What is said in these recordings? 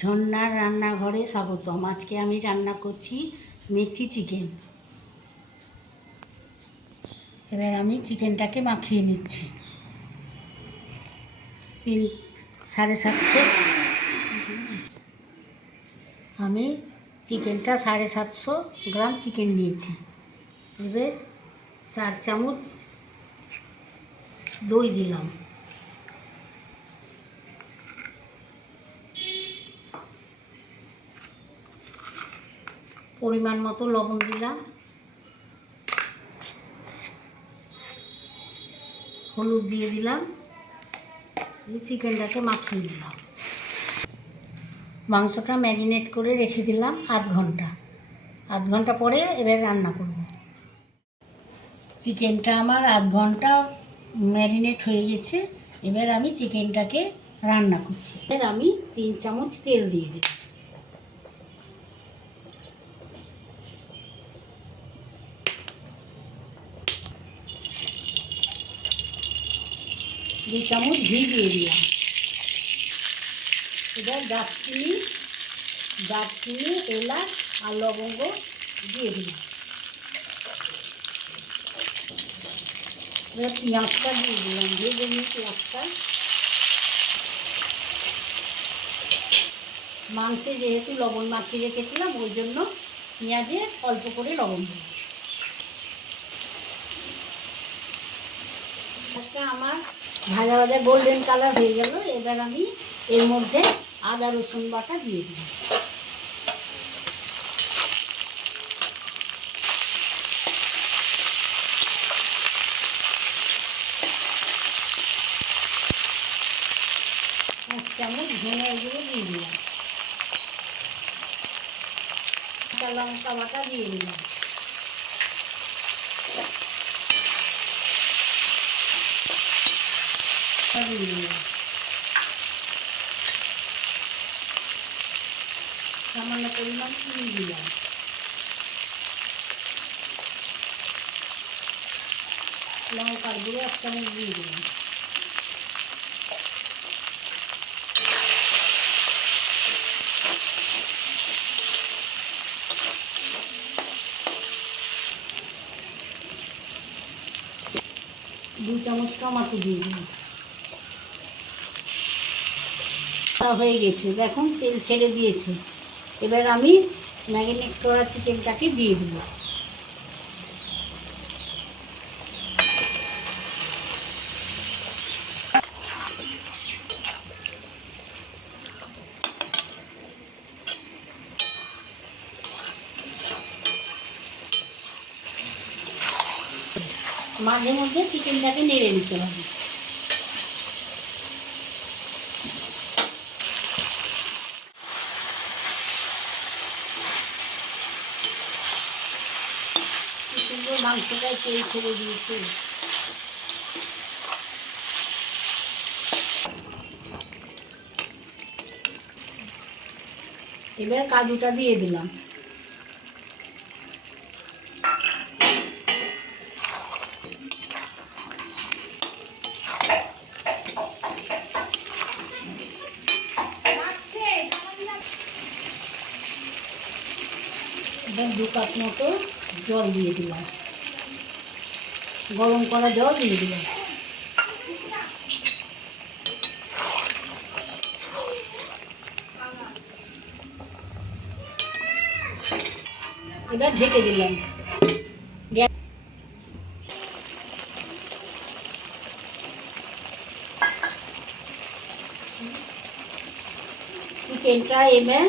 ঝর্ণার রান্নাঘরে স্বাগতম। আজকে আমি রান্না করছি মেথি চিকেন। এবার আমি চিকেনটাকে মাখিয়ে নিচ্ছি। 750 আমি চিকেনটা 750 গ্রাম চিকেন নিয়েছি। এবার 4 চামচ দই দিলাম, পরিমাণ মতো লবণ দিলাম, হলুদ দিয়ে দিলাম, চিকেনটাকে মাখিয়ে দিলাম। মাংসটা ম্যারিনেট করে রেখে দিলাম আধ ঘন্টা পরে এবার রান্না করব। চিকেনটা আমার আধ ঘন্টা ম্যারিনেট হয়ে গেছে। এবার আমি চিকেনটাকে রান্না করছি। এবার আমি 3 চামচ তেল দিয়ে দিই। 2 চামচ ঘি দিয়ে দিলাম। এবার দারচিনি, এলাচ আর লবঙ্গ দিয়ে দিলাম। এবার পেঁয়াজটা দিয়ে দিলাম, ভেজে নিয়ে পেঁয়াজটা। মাংসে যেহেতু লবণ মাখিয়ে রেখেছিলাম ওই জন্য পেঁয়াজে অল্প করে লবণ দিলাম। পেঁয়াজটা আমার ভাজা ভাজা গোল্ডেন কালার হয়ে গেল। এবার আমি এর মধ্যে আদা রসুন বাটা দিয়ে দিলাম। এক চামচ ধনে গুঁড়ো দিয়ে দিলাম, কাঁচা লঙ্কা বাটা দিয়ে দিলাম, সামান্য পরিমাণ চিনি দিলাম, লঙ্কার গুঁড়ো 1 চামচ দিয়ে দিলাম। দু চামচ টমাটো দিয়ে দিলাম। হয়ে গেছে, দেখুন তেল ছেড়ে দিয়েছে। এবার আমি ম্যারিনেট করা চিকেনটাকে দিয়ে দেব। মাঝে মধ্যে চিকেনটাকে নেড়ে নিতে হবে। সুন্দর মাংসটাই তেল ছেড়ে দিয়েছে। এবার কাজুটা দিয়ে দিলাম। এবার 2 কাপ মতো জল দিয়ে দিলাম, গরম করা জল দিয়ে দিলাম। এবার ঢেকে দিলাম। চিকেনটা এবার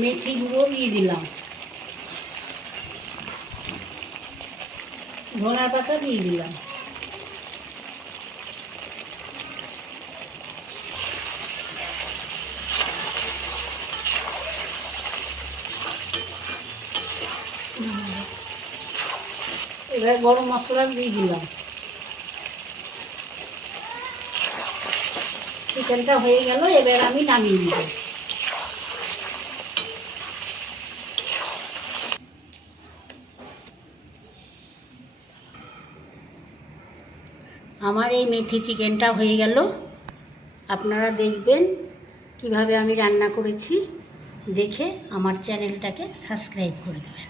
মেথি গুঁড়ো দিয়ে দিলাম, ধনের পাতা দিয়ে দিলাম। এবার গরম মশলা দিয়ে দিলাম। চিকেনটা হয়ে গেল, এবার আমি নামিয়ে নিব। আমার এই মেথি চিকেনটা হয়ে গেল। আপনারা দেখবেন কিভাবে আমি রান্না করেছি দেখে আমার চ্যানেলটাকে সাবস্ক্রাইব করে দেবেন।